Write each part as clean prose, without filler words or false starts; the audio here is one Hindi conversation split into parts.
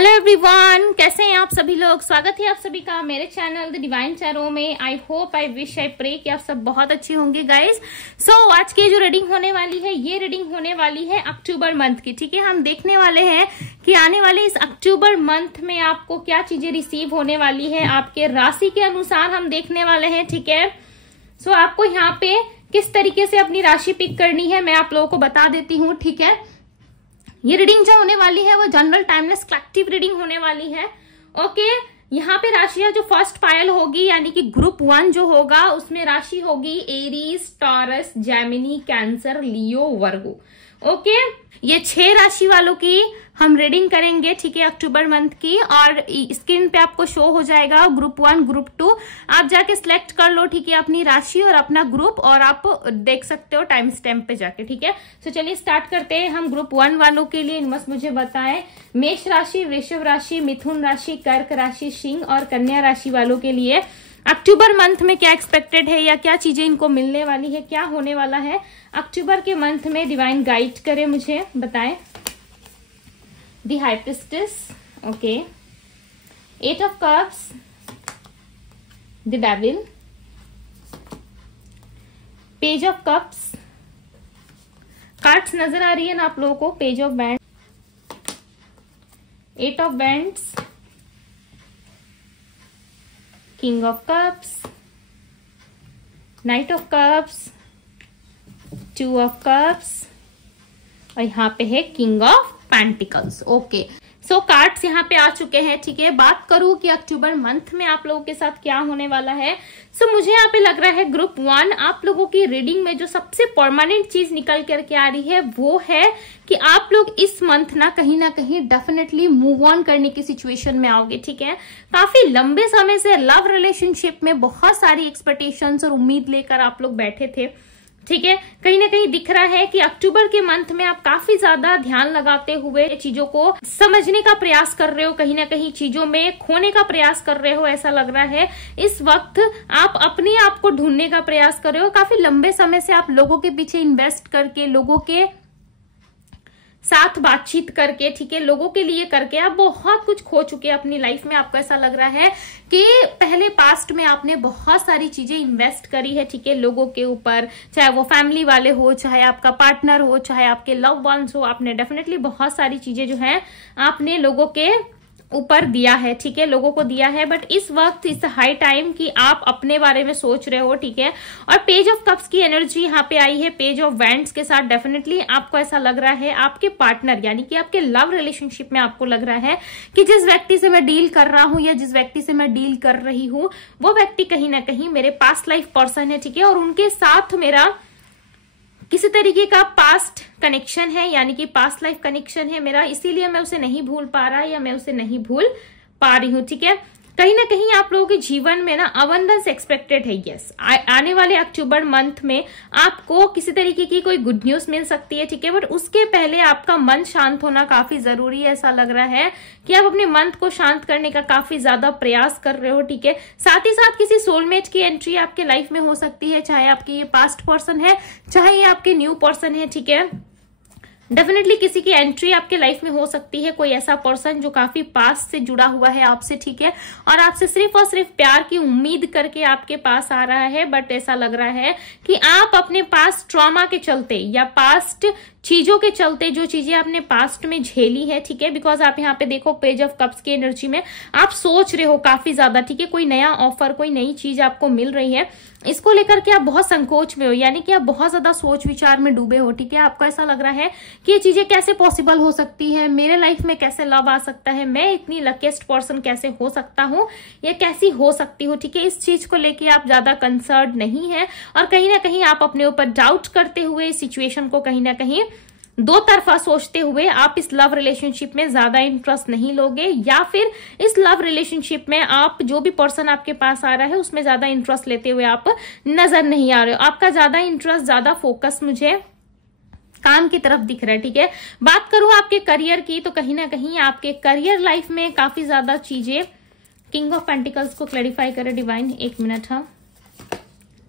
हेलो एवरीवन, कैसे हैं आप सभी लोग। स्वागत है आप सभी का मेरे चैनल द डिवाइन टैरो में। I hope, I wish, I pray कि आप सब बहुत अच्छे होंगे गाइस। सो आज की जो रीडिंग होने वाली है, ये रीडिंग होने वाली है अक्टूबर मंथ की। ठीक है, हम देखने वाले हैं कि आने वाले इस अक्टूबर मंथ में आपको क्या चीजें रिसीव होने वाली है, आपके राशि के अनुसार हम देखने वाले हैं। ठीक है, सो आपको यहाँ पे किस तरीके से अपनी राशि पिक करनी है मैं आप लोगों को बता देती हूँ। ठीक है, ये रीडिंग जो होने वाली है वो जनरल टाइमलेस कलेक्टिव रीडिंग होने वाली है। ओके, यहाँ पे राशियां जो फर्स्ट पायल होगी यानी कि ग्रुप 1 जो होगा उसमें राशि होगी एरीज, टॉरस, जेमिनी, कैंसर, लियो, वर्गो। ओके, ये 6 राशि वालों की हम रीडिंग करेंगे। ठीक है, अक्टूबर मंथ की, और स्क्रीन पे आपको शो हो जाएगा ग्रुप 1, ग्रुप 2। आप जाके सिलेक्ट कर लो, ठीक है, अपनी राशि और अपना ग्रुप, और आप देख सकते हो टाइम स्टैम्प पे जाके। ठीक है, तो चलिए स्टार्ट करते हैं। हम ग्रुप 1 वालों के लिए बस मुझे बताएं, मेष राशि, वृषभ राशि, मिथुन राशि, कर्क राशि, सिंह और कन्या राशि वालों के लिए अक्टूबर मंथ में क्या एक्सपेक्टेड है या क्या चीजें इनको मिलने वाली है, क्या होने वाला है अक्टूबर के मंथ में। डिवाइन गाइड करे, मुझे बताएं। The High Priestess, okay, 8 of Cups, the Devil, Page of Cups, cards नजर आ रही है ना आप लोगों को, Page of Wands, 8 of Wands, King of Cups, Knight of Cups, 2 of Cups, और यहाँ पे है King of pentacles. Okay, so cards यहाँ पे आ चुके हैं। ठीक है, बात करूं कि अक्टूबर मंथ में आप लोगों के साथ क्या होने वाला है। सो मुझे यहाँ पे लग रहा है ग्रुप 1 आप लोगों की रीडिंग में जो सबसे परमानेंट चीज निकल करके आ रही है वो है कि आप लोग इस मंथ ना कहीं डेफिनेटली मूव ऑन करने की सिचुएशन में आओगे। ठीक है, काफी लंबे समय से लव रिलेशनशिप में बहुत सारी एक्सपेक्टेशंस और उम्मीद लेकर आप लोग बैठे थे। ठीक है, कहीं ना कहीं दिख रहा है कि अक्टूबर के मंथ में आप काफी ज्यादा ध्यान लगाते हुए चीजों को समझने का प्रयास कर रहे हो, कहीं ना कहीं चीजों में खोने का प्रयास कर रहे हो, ऐसा लग रहा है। इस वक्त आप अपने आप को ढूंढने का प्रयास कर रहे हो। काफी लंबे समय से आप लोगों के पीछे इन्वेस्ट करके, लोगों के साथ बातचीत करके, ठीक है, लोगों के लिए करके आप बहुत कुछ खो चुके हैं अपनी लाइफ में। आपको ऐसा लग रहा है कि पहले पास्ट में आपने बहुत सारी चीजें इन्वेस्ट करी है, ठीक है, लोगों के ऊपर, चाहे वो फैमिली वाले हो, चाहे आपका पार्टनर हो, चाहे आपके लव वंस हो। आपने डेफिनेटली बहुत सारी चीजें जो है आपने लोगों के ऊपर दिया है, ठीक है, लोगों को दिया है। बट इस वक्त इस हाई टाइम कि आप अपने बारे में सोच रहे हो। ठीक है, और पेज ऑफ कप्स की एनर्जी यहाँ पे आई है पेज ऑफ वैंड्स के साथ। डेफिनेटली आपको ऐसा लग रहा है आपके पार्टनर यानी कि आपके लव रिलेशनशिप में आपको लग रहा है कि जिस व्यक्ति से मैं डील कर रहा हूं या जिस व्यक्ति से मैं डील कर रही हूं वो व्यक्ति कहीं ना कहीं मेरे पास्ट लाइफ पर्सन है। ठीक है, और उनके साथ मेरा किसी तरीके का पास्ट कनेक्शन है यानी कि पास्ट लाइफ कनेक्शन है मेरा, इसीलिए मैं उसे नहीं भूल पा रहा या मैं उसे नहीं भूल पा रही हूं। ठीक है, कहीं ना कहीं आप लोगों के जीवन में ना अबंडेंस एक्सपेक्टेड है। यस, आने वाले अक्टूबर मंथ में आपको किसी तरीके की कोई गुड न्यूज मिल सकती है। ठीक है, बट उसके पहले आपका मन शांत होना काफी जरूरी है। ऐसा लग रहा है कि आप अपने मन को शांत करने का काफी ज्यादा प्रयास कर रहे हो। ठीक है, साथ ही साथ किसी सोलमेट की एंट्री आपके लाइफ में हो सकती है, चाहे आपके ये पास्ट पर्सन है, चाहे ये आपके न्यू पर्सन है। ठीक है, डेफिनेटली किसी की एंट्री आपके लाइफ में हो सकती है, कोई ऐसा पर्सन जो काफी पास से जुड़ा हुआ है आपसे। ठीक है, और आपसे सिर्फ और सिर्फ प्यार की उम्मीद करके आपके पास आ रहा है। बट ऐसा लग रहा है कि आप अपने पास ट्रॉमा के चलते या पास्ट चीजों के चलते, जो चीजें आपने पास्ट में झेली है, ठीक है, बिकॉज आप यहाँ पे देखो पेज ऑफ कप्स की एनर्जी में आप सोच रहे हो काफी ज्यादा। ठीक है, कोई नया ऑफर, कोई नई चीज आपको मिल रही है, इसको लेकर के आप बहुत संकोच में हो यानी कि आप बहुत ज्यादा सोच विचार में डूबे हो। ठीक है, आपको ऐसा लग रहा है कि ये चीजें कैसे पॉसिबल हो सकती है, मेरे लाइफ में कैसे लव आ सकता है, मैं इतनी लकीस्ट पर्सन कैसे हो सकता हूँ या कैसी हो सकती हूँ। ठीक है, इस चीज को लेके आप ज्यादा कंसर्न नहीं है और कहीं ना कहीं आप अपने ऊपर डाउट करते हुए इस सिचुएशन को कहीं ना कहीं दो तरफा सोचते हुए आप इस लव रिलेशनशिप में ज्यादा इंटरेस्ट नहीं लोगे, या फिर इस लव रिलेशनशिप में आप जो भी पर्सन आपके पास आ रहा है उसमें ज्यादा इंटरेस्ट लेते हुए आप नजर नहीं आ रहे हो। आपका ज्यादा इंटरेस्ट, ज्यादा फोकस मुझे काम की तरफ दिख रहा है। ठीक है, बात करूं आपके करियर की तो कहीं ना कहीं आपके करियर लाइफ में काफी ज्यादा चीजें, किंग ऑफ पेंटिकल्स को क्लैरिफाई करे डिवाइन, 1 मिनट। हाँ,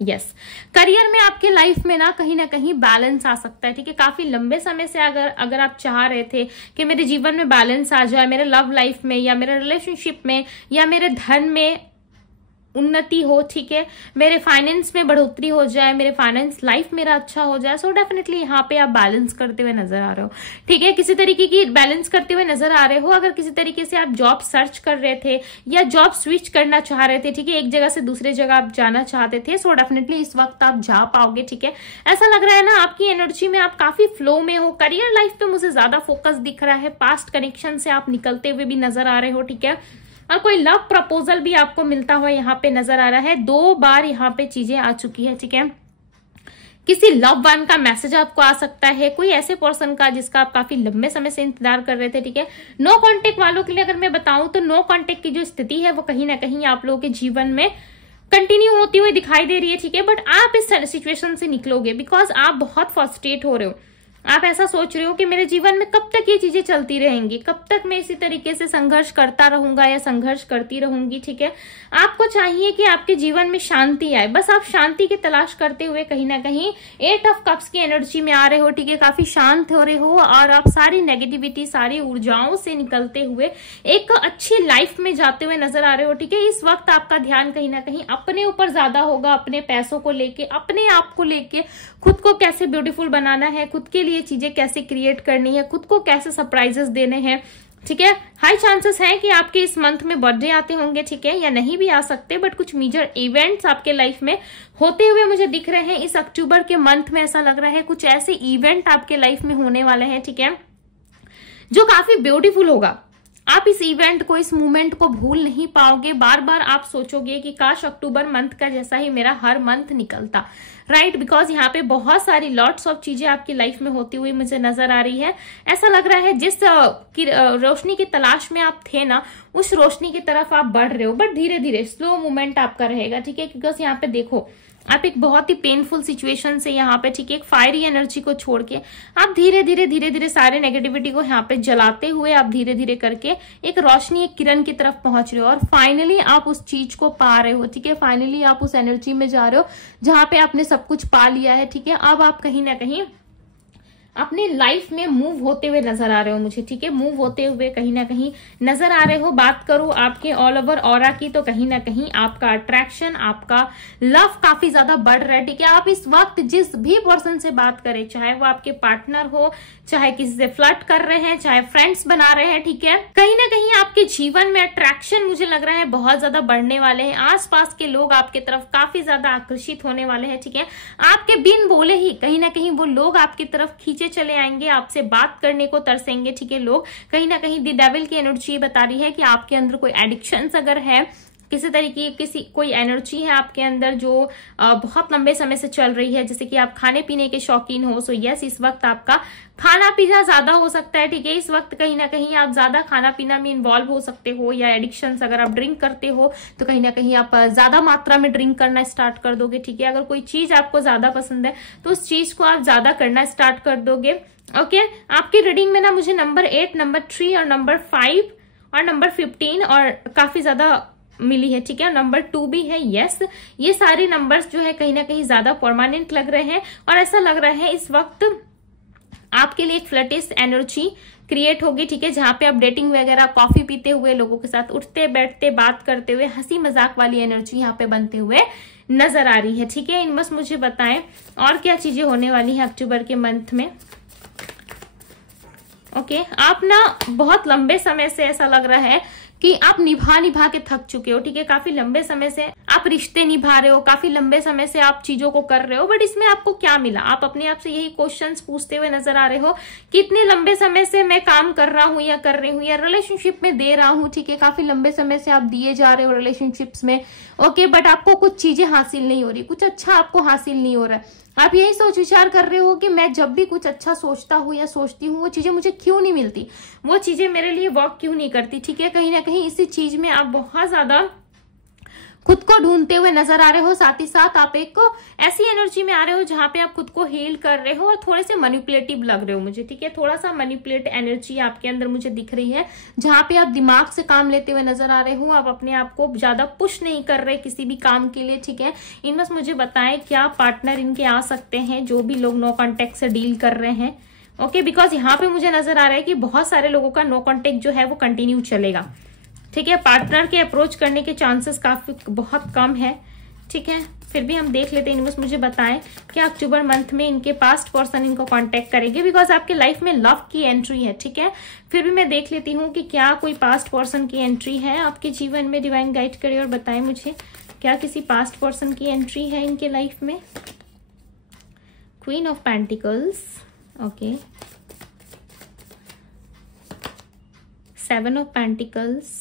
यस करियर में आपके लाइफ में ना कहीं बैलेंस आ सकता है, ठीक है। काफी लंबे समय से अगर आप चाह रहे थे कि मेरे जीवन में बैलेंस आ जाए, मेरे लव लाइफ में या मेरे रिलेशनशिप में या मेरे धन में उन्नति हो, ठीक है, मेरे फाइनेंस में बढ़ोतरी हो जाए, मेरे फाइनेंस लाइफ मेरा अच्छा हो जाए, सो डेफिनेटली यहाँ पे आप बैलेंस करते हुए नजर आ रहे हो, ठीक है। किसी तरीके की बैलेंस करते हुए नजर आ रहे हो। अगर किसी तरीके से आप जॉब सर्च कर रहे थे या जॉब स्विच करना चाह रहे थे, ठीक है, एक जगह से दूसरे जगह आप जाना चाहते थे, सो डेफिनेटली इस वक्त आप जा पाओगे, ठीक है। ऐसा लग रहा है ना आपकी एनर्जी में आप काफी फ्लो में हो। करियर लाइफ पे मुझे ज्यादा फोकस दिख रहा है, पास्ट कनेक्शन से आप निकलते हुए भी नजर आ रहे हो, ठीक है। और कोई लव प्रपोजल भी आपको मिलता हुआ यहाँ पे नजर आ रहा है। 2 बार यहाँ पे चीजें आ चुकी है, ठीक है। किसी लव वन का मैसेज आपको आ सकता है, कोई ऐसे पर्सन का जिसका आप काफी लंबे समय से इंतजार कर रहे थे, ठीक है। नो कांटेक्ट वालों के लिए अगर मैं बताऊं तो नो कांटेक्ट की जो स्थिति है वो कहीं ना कहीं आप लोगों के जीवन में कंटिन्यू होती हुई दिखाई दे रही है, ठीक है। बट आप इस सिचुएशन से निकलोगे बिकॉज आप बहुत फ्रस्ट्रेट हो रहे हो। आप ऐसा सोच रहे हो कि मेरे जीवन में कब तक ये चीजें चलती रहेंगी, कब तक मैं इसी तरीके से संघर्ष करता रहूंगा या संघर्ष करती रहूंगी, ठीक है। आपको चाहिए कि आपके जीवन में शांति आए, बस आप शांति की तलाश करते हुए कहीं ना कहीं 8 ऑफ कप्स की एनर्जी में आ रहे हो, ठीक है। काफी शांत हो रहे हो और आप सारी नेगेटिविटी, सारी ऊर्जाओं से निकलते हुए एक अच्छी लाइफ में जाते हुए नजर आ रहे हो, ठीक है। इस वक्त आपका ध्यान कहीं ना कहीं अपने ऊपर ज्यादा होगा, अपने पैसों को लेके, अपने आप को लेके, खुद को कैसे ब्यूटीफुल बनाना है, खुद के लिए चीजें कैसे क्रिएट करनी है, खुद को कैसे सरप्राइजेस देने हैं, ठीक है। हाई चांसेस है कि आपके इस मंथ में बर्थडे आते होंगे, ठीक है, या नहीं भी आ सकते, बट कुछ मेजर इवेंट्स आपके लाइफ में होते हुए मुझे दिख रहे हैं। इस अक्टूबर के मंथ में ऐसा लग रहा है कुछ ऐसे इवेंट आपके लाइफ में होने वाले हैं, ठीक है, जो काफी ब्यूटीफुल होगा। आप इस इवेंट को, इस मोमेंट को भूल नहीं पाओगे। बार बार आप सोचोगे कि काश अक्टूबर मंथ का जैसा ही मेरा हर मंथ निकलता, राइट। बिकॉज यहाँ पे बहुत सारी लॉट्स ऑफ चीजें आपकी लाइफ में होती हुई मुझे नजर आ रही है। ऐसा लग रहा है जिस रोशनी की तलाश में आप थे ना, उस रोशनी की तरफ आप बढ़ रहे हो, बट धीरे धीरे स्लो मूवमेंट आपका रहेगा, ठीक है। बिकॉज यहाँ पे देखो आप एक बहुत ही पेनफुल सिचुएशन से यहाँ पे, ठीक है, एक फायरी एनर्जी को छोड़ के आप धीरे धीरे सारे नेगेटिविटी को यहाँ पे जलाते हुए आप धीरे धीरे करके एक रोशनी, एक किरण की तरफ पहुंच रहे हो और फाइनली आप उस चीज को पा रहे हो, ठीक है। फाइनली आप उस एनर्जी में जा रहे हो जहां पे आपने सब कुछ पा लिया है, ठीक है। अब आप कहीं ना कहीं अपनी लाइफ में मूव होते हुए नजर आ रहे हो मुझे, ठीक है, मूव होते हुए कहीं ना कहीं नजर आ रहे हो। बात करूं आपके ऑल ओवर ऑरा की तो कहीं ना कहीं आपका अट्रैक्शन, आपका लव काफी ज्यादा बढ़ रहा है, ठीक है। आप इस वक्त जिस भी पर्सन से बात करें, चाहे वो आपके पार्टनर हो, चाहे किसी से फ्लर्ट कर रहे हैं, चाहे फ्रेंड्स बना रहे हैं, ठीक है, कहीं ना कहीं आपके जीवन में अट्रैक्शन मुझे लग रहा है बहुत ज्यादा बढ़ने वाले हैं। आसपास के लोग आपके तरफ काफी ज्यादा आकर्षित होने वाले हैं, ठीक है। आपके बिन बोले ही कहीं ना कहीं वो लोग आपकी तरफ खींचे चले आएंगे, आपसे बात करने को तरसेंगे, ठीक है। लोग कहीं ना कहीं द डेविल की एनर्जी बता रही है कि आपके अंदर कोई एडिक्शंस अगर है, किसी तरीके की कोई एनर्जी है आपके अंदर जो बहुत लंबे समय से चल रही है, जैसे कि आप खाने पीने के शौकीन हो, सो यस इस वक्त आपका खाना पीना ज्यादा हो सकता है, ठीक है। इस वक्त कहीं ना कहीं आप ज्यादा खाना पीना में इन्वॉल्व हो सकते हो, या एडिक्शंस अगर आप ड्रिंक करते हो तो कहीं ना कहीं आप ज्यादा मात्रा में ड्रिंक करना स्टार्ट कर दोगे, ठीक है। अगर कोई चीज आपको ज्यादा पसंद है तो उस चीज को आप ज्यादा करना स्टार्ट कर दोगे, ओके। आपकी रीडिंग में ना मुझे नंबर 8, नंबर 3 और नंबर 5 और नंबर 15 और काफी ज्यादा मिली है, ठीक है। नंबर 2 भी है, यस। ये सारे नंबर्स जो है कहीं ना कहीं ज्यादा परमानेंट लग रहे हैं और ऐसा लग रहा है इस वक्त आपके लिए एक फ्लर्टिश एनर्जी क्रिएट होगी, ठीक है, जहां पे आप डेटिंग वगैरह, कॉफी पीते हुए, लोगों के साथ उठते बैठते बात करते हुए, हंसी मजाक वाली एनर्जी यहाँ पे बनते हुए नजर आ रही है, ठीक है। इन बस मुझे बताएं और क्या चीजें होने वाली है अक्टूबर के मंथ में। ओके, आप ना बहुत लंबे समय से ऐसा लग रहा है कि आप निभा के थक चुके हो, ठीक है। काफी लंबे समय से आप रिश्ते निभा रहे हो, काफी लंबे समय से आप चीजों को कर रहे हो, बट इसमें आपको क्या मिला? आप अपने आप से यही क्वेश्चंस पूछते हुए नजर आ रहे हो कि इतने लंबे समय से मैं काम कर रहा हूँ या कर रही हूँ या रिलेशनशिप में दे रहा हूँ, ठीक है। काफी लंबे समय से आप दिए जा रहे हो रिलेशनशिप्स में, ओके, बट आपको कुछ चीजें हासिल नहीं हो रही, कुछ अच्छा आपको हासिल नहीं हो रहा है। आप यही सोच विचार कर रहे हो कि मैं जब भी कुछ अच्छा सोचता हूँ या सोचती हूँ वो चीजें मुझे क्यों नहीं मिलती, वो चीजें मेरे लिए वर्क क्यों नहीं करती, ठीक है। कहीं ना कहीं इसी चीज में आप बहुत ज्यादा खुद को ढूंढते हुए नजर आ रहे हो, साथ ही साथ आप एक ऐसी एनर्जी में आ रहे हो जहां पे आप खुद को हील कर रहे हो और थोड़े से मैनिपुलेटिव लग रहे हो मुझे, ठीक है। थोड़ा सा मैनिपुलेट एनर्जी आपके अंदर मुझे दिख रही है, जहां पे आप दिमाग से काम लेते हुए नजर आ रहे हो। आप अपने आप को ज्यादा पुश नहीं कर रहे किसी भी काम के लिए, ठीक है। इन बस मुझे बताएं क्या पार्टनर इनके आ सकते हैं, जो भी लोग नो कॉन्टेक्ट से डील कर रहे हैं। ओके, बिकॉज यहाँ पे मुझे नजर आ रहा है कि बहुत सारे लोगों का नो कॉन्टेक्ट जो है वो कंटिन्यू चलेगा, ठीक है। पार्टनर के अप्रोच करने के चांसेस काफी बहुत कम है, ठीक है। फिर भी हम देख लेते हैं, यूनिवर्स मुझे बताएं कि अक्टूबर मंथ में इनके पास्ट पर्सन इनको कांटेक्ट करेंगे, बिकॉज आपके लाइफ में लव की एंट्री है, ठीक है। फिर भी मैं देख लेती हूँ कि क्या कोई पास्ट पर्सन की एंट्री है आपके जीवन में। डिवाइन गाइड करे और बताएं मुझे क्या किसी पास्ट पर्सन की एंट्री है इनके लाइफ में। Queen of pentacles, okay, 7 of pentacles.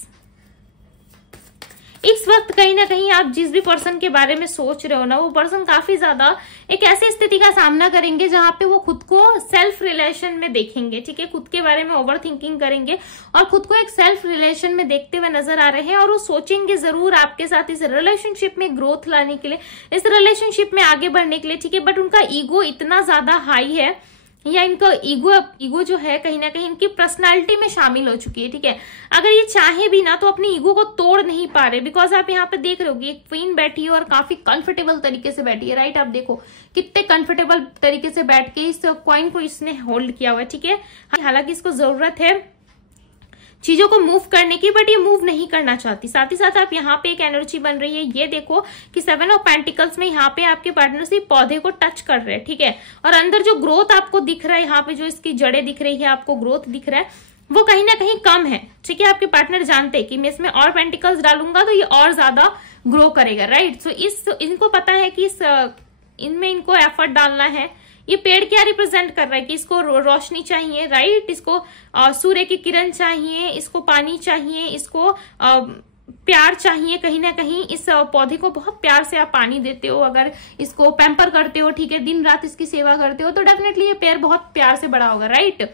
इस वक्त कहीं ना कहीं आप जिस भी पर्सन के बारे में सोच रहे हो ना, वो पर्सन काफी ज्यादा एक ऐसी स्थिति का सामना करेंगे जहां पे वो खुद को सेल्फ रिलेशन में देखेंगे, ठीक है। खुद के बारे में ओवर थिंकिंग करेंगे और खुद को एक सेल्फ रिलेशन में देखते हुए नजर आ रहे हैं, और वो सोचेंगे जरूर आपके साथ इस रिलेशनशिप में ग्रोथ लाने के लिए, इस रिलेशनशिप में आगे बढ़ने के लिए, ठीक है। बट उनका ईगो इतना ज्यादा हाई है, या इनका ईगो जो है कहीं ना कहीं इनकी पर्सनालिटी में शामिल हो चुकी है, ठीक है। अगर ये चाहे भी ना तो अपने ईगो को तोड़ नहीं पा रहे, बिकॉज आप यहाँ पे देख रहे हो एक क्वीन बैठी है और काफी कंफर्टेबल तरीके से बैठी है, राइट। आप देखो कितने कंफर्टेबल तरीके से बैठ के इस कॉइन को इसने होल्ड किया हुआ है, ठीक है। हालांकि इसको जरूरत है चीजों को मूव करने की, बट ये मूव नहीं करना चाहती। साथ ही साथ आप यहाँ पे एक एनर्जी बन रही है, ये देखो कि 7 ऑफ पेंटिकल्स में यहाँ पे आपके पार्टनर से पौधे को टच कर रहे हैं, ठीक है। और अंदर जो ग्रोथ आपको दिख रहा है, यहाँ पे जो इसकी जड़ें दिख रही है, आपको ग्रोथ दिख रहा है, वो कहीं ना कहीं कम है, ठीक है। आपके पार्टनर जानते हैं कि मैं इसमें और पेंटिकल्स डालूंगा तो ये और ज्यादा ग्रो करेगा, राइट। सो इनको पता है कि इनमें इनको एफर्ट डालना है। ये पेड़ क्या रिप्रेजेंट कर रहा है कि इसको रोशनी चाहिए, राइट। इसको सूर्य की किरण चाहिए, इसको पानी चाहिए, इसको प्यार चाहिए। कहीं ना कहीं इस पौधे को बहुत प्यार से आप पानी देते हो, अगर इसको पैम्पर करते हो, ठीक है, दिन रात इसकी सेवा करते हो, तो डेफिनेटली ये पेड़ बहुत प्यार से बड़ा होगा, राइट।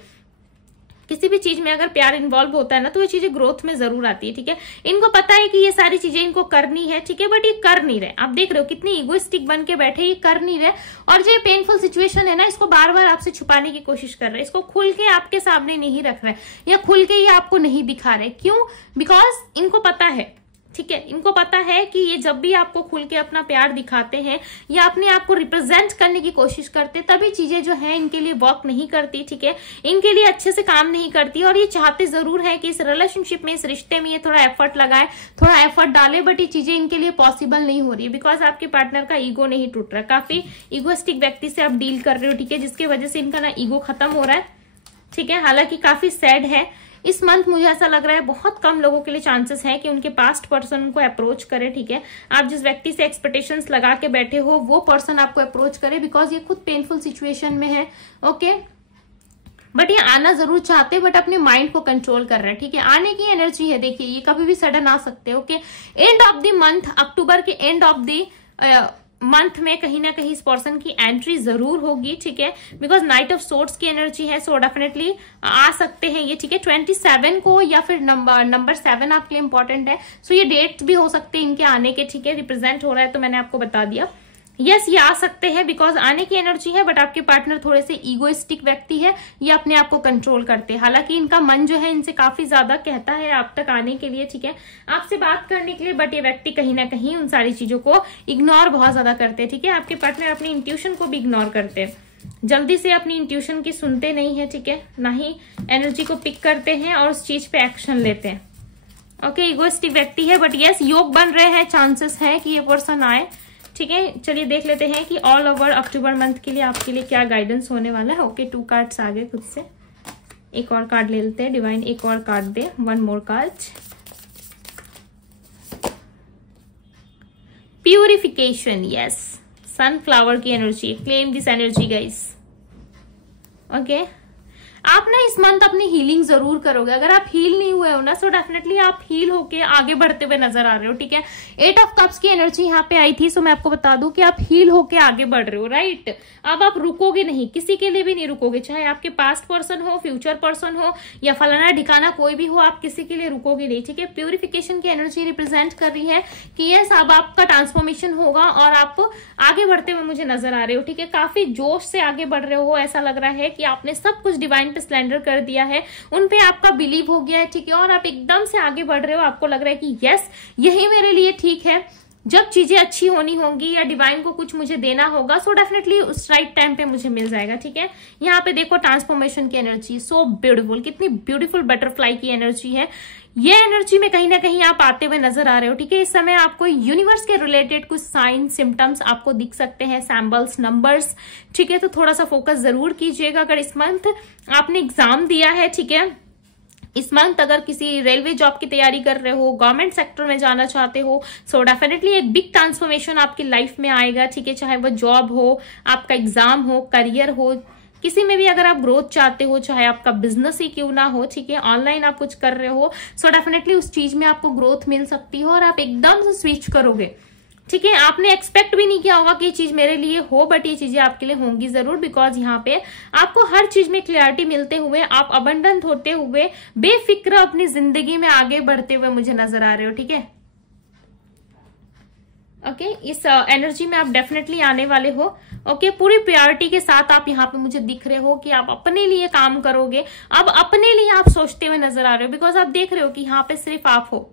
किसी भी चीज में अगर प्यार इन्वॉल्व होता है ना तो ये चीजें ग्रोथ में जरूर आती है, ठीक है। इनको पता है कि ये सारी चीजें इनको करनी है, ठीक है, बट ये कर नहीं रहे। आप देख रहे हो कितनी इगोइस्टिक बन के बैठे, ये कर नहीं रहे। और जो पेनफुल सिचुएशन है ना, इसको बार बार आपसे छुपाने की कोशिश कर रहे हैं, इसको खुल के आपके सामने नहीं रख रहे या खुल के ये आपको नहीं दिखा रहे। क्यों? बिकॉज इनको पता है, ठीक है, इनको पता है कि ये जब भी आपको खुल के अपना प्यार दिखाते हैं या अपने आप को रिप्रेजेंट करने की कोशिश करते, तभी चीजें जो है इनके लिए वर्क नहीं करती, ठीक है, इनके लिए अच्छे से काम नहीं करती। और ये चाहते जरूर है कि इस रिलेशनशिप में, इस रिश्ते में ये थोड़ा एफर्ट लगाए, थोड़ा एफर्ट डाले, बट ये चीजें इनके लिए पॉसिबल नहीं हो रही है, बिकॉज आपके पार्टनर का ईगो नहीं टूट रहा। काफी इगोस्टिक व्यक्ति से आप डील कर रहे हो, ठीक है, जिसकी वजह से इनका ना ईगो खत्म हो रहा है, ठीक है। हालांकि काफी सैड है इस मंथ, मुझे ऐसा लग रहा है बहुत कम लोगों के लिए चांसेस है कि उनके पास्ट पर्सन उनको अप्रोच करे, ठीक है। आप जिस व्यक्ति से एक्सपेक्टेशंस लगा के बैठे हो वो पर्सन आपको अप्रोच करे, बिकॉज ये खुद पेनफुल सिचुएशन में है, ओके। बट ये आना जरूर चाहते हैं, बट अपने माइंड को कंट्रोल कर रहे हैं, ठीक है। आने की एनर्जी है, देखिए ये कभी भी सडन आ सकते हैं, okay. End of the month, October के एंड ऑफ द मंथ में कहीं ना कहीं इस पर्सन की एंट्री जरूर होगी, ठीक है, बिकॉज नाइट ऑफ सोर्ड्स की एनर्जी है, सो डेफिनेटली आ सकते हैं ये, ठीक है। 27 को या फिर नंबर 7 आपके लिए इंपॉर्टेंट है, सो ये डेट्स भी हो सकते हैं इनके आने के, ठीक है। रिप्रेजेंट हो रहा है तो मैंने आपको बता दिया, यस ये आ सकते हैं बिकॉज आने की एनर्जी है। बट आपके पार्टनर थोड़े से ईगोइस्टिक व्यक्ति है, ये अपने आप को कंट्रोल करते हैं। हालांकि इनका मन जो है इनसे काफी ज्यादा कहता है आप तक आने के लिए, ठीक है, आपसे बात करने के लिए, बट ये व्यक्ति कहीं ना कहीं उन सारी चीजों को इग्नोर बहुत ज्यादा करते हैं, ठीक है। आपके पार्टनर अपनी इंट्यूशन को भी इग्नोर करते हैं, जल्दी से अपनी इंट्यूशन की सुनते नहीं है, ठीक है, ना ही एनर्जी को पिक करते हैं और उस चीज पे एक्शन लेते हैं, ओके। इगोइस्टिक व्यक्ति है, बट यस योग बन रहे हैं, चांसेस है कि ये पर्सन आए, ठीक है। चलिए देख लेते हैं कि ऑल ओवर अक्टूबर मंथ के लिए आपके लिए क्या गाइडेंस होने वाला है, ओके। 2 कार्ड्स आ गए खुद से, एक और कार्ड ले लेते हैं, डिवाइन एक और कार्ड दे, 1 मोर कार्ड। प्यूरिफिकेशन, यस, सनफ्लावर की energy, claim this energy guys, okay. आप ना इस मंथ अपनी हीलिंग जरूर करोगे। अगर आप हील नहीं हुए हो ना, सो डेफिनेटली आप हील होके आगे बढ़ते हुए नजर आ रहे हो, ठीक है। 8 ऑफ कप्स की एनर्जी यहाँ पे आई थी, सो मैं आपको बता दूं कि आप हील होके आगे बढ़ रहे हो, राइट। अब आप रुकोगे नहीं, किसी के लिए भी नहीं रुकोगे, चाहे आपके पास्ट पर्सन हो, फ्यूचर पर्सन हो या फलाना ढिकाना कोई भी हो, आप किसी के लिए रुकोगे नहीं, ठीक है। प्यूरिफिकेशन की एनर्जी रिप्रेजेंट कर रही है कि यस, अब आपका ट्रांसफॉर्मेशन होगा और आप आगे बढ़ते हुए मुझे नजर आ रहे हो, ठीक है। काफी जोश से आगे बढ़ रहे हो, ऐसा लग रहा है कि आपने सब कुछ डिवाइन पे सरेंडर कर दिया है, उन पे आपका बिलीव हो गया है, ठीक है। और आप एकदम से आगे बढ़ रहे हो, आपको लग रहा है कि यस, यही मेरे लिए ठीक है। जब चीजें अच्छी होनी होंगी या डिवाइन को कुछ मुझे देना होगा, सो डेफिनेटली उस राइट टाइम पे मुझे मिल जाएगा, ठीक है। यहाँ पे देखो ट्रांसफॉर्मेशन की एनर्जी, सो ब्यूटीफुल, कितनी ब्यूटीफुल बटरफ्लाई की एनर्जी है। ये एनर्जी में कहीं ना कहीं आप आते हुए नजर आ रहे हो, ठीक है। इस समय आपको यूनिवर्स के रिलेटेड कुछ साइन सिम्टम्स आपको दिख सकते हैं, सैम्बल्स, नंबर्स, ठीक है। तो थोड़ा सा फोकस जरूर कीजिएगा। अगर इस मंथ आपने एग्जाम दिया है, ठीक है, इस मंथ अगर किसी रेलवे जॉब की तैयारी कर रहे हो, गवर्नमेंट सेक्टर में जाना चाहते हो, सो डेफिनेटली एक बिग ट्रांसफॉर्मेशन आपकी लाइफ में आएगा, ठीक है। चाहे वो जॉब हो, आपका एग्जाम हो, करियर हो, किसी में भी अगर आप ग्रोथ चाहते हो, चाहे आपका बिजनेस ही क्यों ना हो, ठीक है, ऑनलाइन आप कुछ कर रहे हो, सो डेफिनेटली उस चीज में आपको ग्रोथ मिल सकती है और आप एकदम से स्विच करोगे, ठीक है। आपने एक्सपेक्ट भी नहीं किया होगा कि ये चीज मेरे लिए हो, बट ये चीजें आपके लिए होंगी जरूर, बिकॉज यहाँ पे आपको हर चीज में क्लियरिटी मिलते हुए, आप अबंडेंट होते हुए, बेफिक्र अपनी जिंदगी में आगे बढ़ते हुए मुझे नजर आ रहे हो, ठीक है। ओके, इस एनर्जी में आप डेफिनेटली आने वाले हो, ओके। पूरी प्रायोरिटी के साथ आप यहाँ पे मुझे दिख रहे हो कि आप अपने लिए काम करोगे, अब अपने लिए आप सोचते हुए नजर आ रहे हो, बिकॉज आप देख रहे हो कि यहाँ पे सिर्फ आप हो,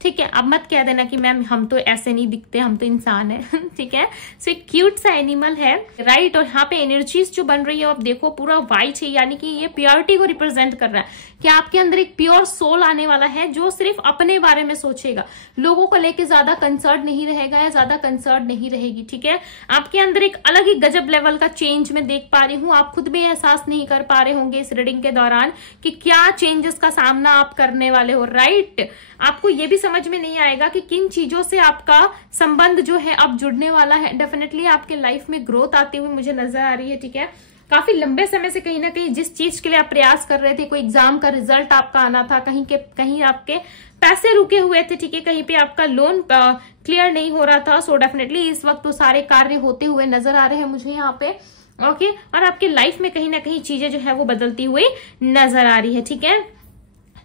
ठीक है। अब मत कह देना कि मैम हम तो ऐसे नहीं दिखते, हम तो इंसान है, ठीक है। सो एक क्यूट सा एनिमल है, राइट। और यहाँ पे एनर्जीज जो बन रही है, आप देखो पूरा वाइट है, यानी कि ये प्योरिटी को रिप्रेजेंट कर रहा है कि आपके अंदर एक प्योर सोल आने वाला है जो सिर्फ अपने बारे में सोचेगा, लोगों को लेके ज्यादा कंसर्न नहीं रहेगा या ज्यादा कंसर्न नहीं रहेगी, ठीक है। आपके अंदर एक अलग ही गजब लेवल का चेंज मैं देख पा रही हूँ। आप खुद भी एहसास नहीं कर पा रहे होंगे इस रीडिंग के दौरान कि क्या चेंजेस का सामना आप करने वाले हो, राइट। आपको ये भी समझ में नहीं आएगा कि किन चीजों से आपका संबंध जो है अब जुड़ने वाला है। डेफिनेटली आपके लाइफ में ग्रोथ आती हुई मुझे नजर आ रही है, ठीक है। काफी लंबे समय से कहीं ना कहीं जिस चीज के लिए आप प्रयास कर रहे थे, कोई एग्जाम का रिजल्ट आपका आना था, कहीं आपके पैसे रुके हुए थे, ठीक है, कहीं पे आपका लोन क्लियर नहीं हो रहा था, सो डेफिनेटली इस वक्त वो सारे कार्य होते हुए नजर आ रहे हैं मुझे यहाँ पे, ओके। और आपके लाइफ में कहीं ना कहीं चीजें जो है वो बदलती हुई नजर आ रही है, ठीक है।